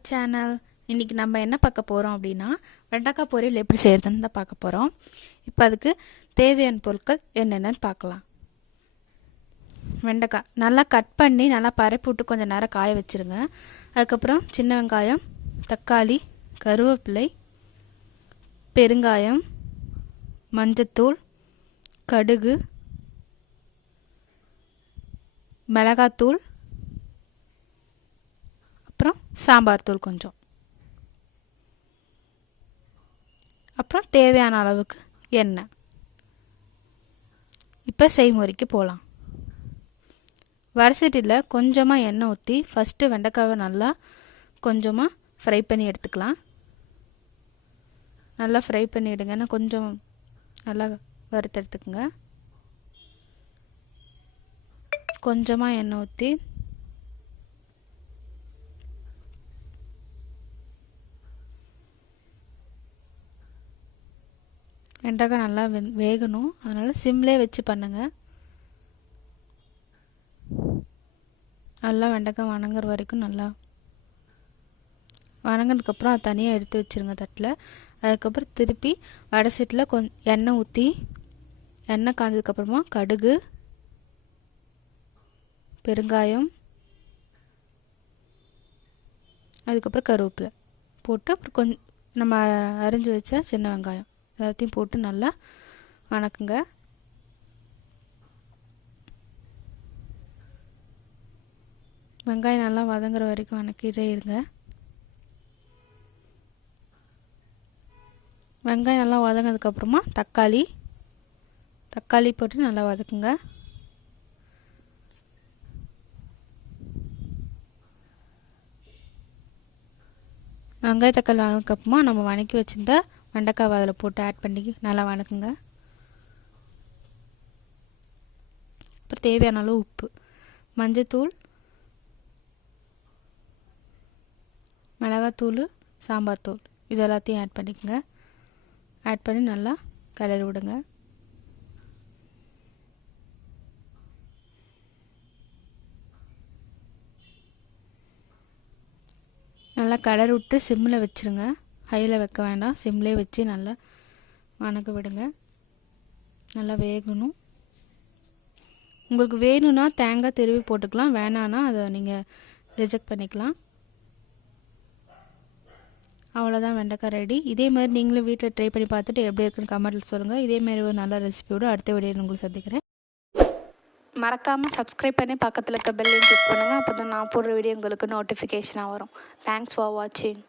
Our channel. இன்றைக்கி நம்ம என்ன பார்க்க போகிறோம் அப்படின்னா வெண்டைக்காய் பொரியல் எப்படி செய்கிறதுன்னு தான் பார்க்க போகிறோம். இப்போ அதுக்கு தேவையான பொருட்கள் என்னென்னு பார்க்கலாம். வெண்டைக்காய் நல்லா கட் பண்ணி நல்லா பரப்பி விட்டு கொஞ்சம் நேரம் காய வச்சுருங்க. அதுக்கப்புறம் சின்ன வெங்காயம், தக்காளி, கருவேப்பிலை, பெருங்காயம், மஞ்சத்தூள், கடுகு, மிளகாத்தூள், அப்புறம் சாம்பார் தூள் கொஞ்சம், அப்புறம் தேவையான அளவுக்கு எண்ணெய். இப்போ செய்முறைக்கு போகலாம். வடசட்டியில் கொஞ்சமாக எண்ணெய் ஊற்றி ஃபஸ்ட்டு வெண்டைக்காவை நல்லா கொஞ்சமாக ஃப்ரை பண்ணி எடுத்துக்கலாம். நல்லா ஃப்ரை பண்ணிவிடுங்க. நான் கொஞ்சம் நல்லா வறுத்தெடுத்துக்குங்க. கொஞ்சமாக எண்ணெய் ஊற்றி வெண்டைக்காய் நல்லா வேகணும். அதனால் சிம்லே வச்சு பண்ணுங்கள். நல்லா வெண்டைக்காய் வணங்குற வரைக்கும் நல்லா வணங்கினதுக்கப்புறம் அதை தனியாக எடுத்து வச்சுருங்க தட்டில். அதுக்கப்புறம் திருப்பி வடை சட்டியில் எண்ணெய் ஊற்றி எண்ணெய் காய்ஞ்சதுக்கப்புறமா கடுகு, பெருங்காயம், அதுக்கப்புறம் கருவேப்பிலை போட்டு அப்புறம் கொஞ்சம் நம்ம அரிஞ்சு வச்ச சின்ன வெங்காயம் எல்லாத்தையும் போட்டு நல்லா வணக்குங்க. வெங்காயம் நல்லா வதங்குற வரைக்கும் வணக்கிட்டே இருங்க. வெங்காயம் நல்லா வதங்கினதுக்கப்புறமா தக்காளி போட்டு நல்லா வதக்குங்க. வெங்காய தக்காளி வதங்கினதுக்கப்புறமா நம்ம வதக்கி வச்சுருந்த வெண்டைக்காய் அதில் போட்டு ஆட் பண்ணி நல்லா வதக்குங்க. அப்புறம் தேவையான அளவு உப்பு, மஞ்சத்தூள், மிளகாத்தூள், சாம்பார் தூள் இது எல்லாத்தையும் ஆட் பண்ணிக்கோங்க. ஆட் பண்ணி நல்லா கிளறி விடுங்க. நல்லா கிளறி விட்டு சிம்மில் வச்சுருங்க. ஹையில் வைக்க வேண்டாம், சிம்லேயே வச்சு நல்லா வணக்க விடுங்க. நல்லா வேகணும். உங்களுக்கு வேணும்னா தேங்காய் திருவி போட்டுக்கலாம், வேணான்னா அதை நீங்கள் ரிஜெக்ட் பண்ணிக்கலாம். அவ்வளோதான், வெண்டைக்காய் ரெடி. இதே மாதிரி நீங்களும் வீட்டில் ட்ரை பண்ணி பார்த்துட்டு எப்படி இருக்குன்னு கமெண்ட்டில் சொல்லுங்கள். இதேமாரி ஒரு நல்ல ரெசிபியோடு அடுத்த வீடியோ உங்களுக்கு சந்திக்கிறேன். மறக்காமல் சப்ஸ்கிரைப் பண்ணி பக்கத்தில் இருக்க பெல்லையும் கிளிக் பண்ணுங்கள். அப்போ தான் நான் போடுற வீடியோ உங்களுக்கு நோட்டிஃபிகேஷனாக வரும். தேங்க்ஸ் ஃபார் வாட்சிங்.